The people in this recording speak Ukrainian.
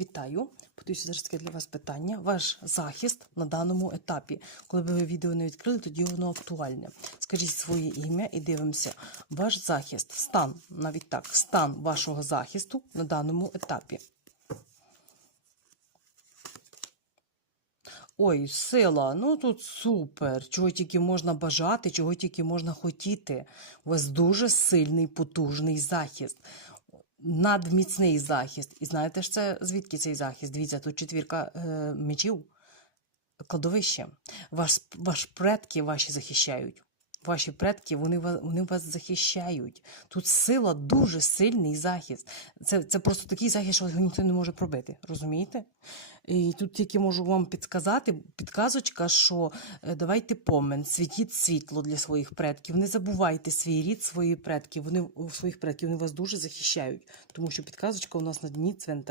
Вітаю! Подивіться зараз таке для вас питання. Ваш захист на даному етапі. Коли ви відео не відкрили, тоді воно актуальне. Скажіть своє ім'я і дивимося. Ваш захист, стан, навіть так, стан вашого захисту на даному етапі. Ой, сила, ну тут супер. Чого тільки можна бажати, чого тільки можна хотіти. У вас дуже сильний, потужний захист. Надміцний захист. І знаєте ж це звідки цей захист? Дивіться, тут четвірка е, мечів, кладовище. Ваш, ваш предки ваші захищають. Ваші предки вони вас, вони вас захищають. Тут сила дуже сильний захист. Це, це просто такий захист, що його ніхто не може пробити. Розумієте? І тут тільки можу вам підказати, підказочка, що е, давайте помен, світіть світло для своїх предків. Не забувайте свій рід, свої предки. Вони своїх предків вони вас дуже захищають, тому що підказочка у нас на дні цвинтаря.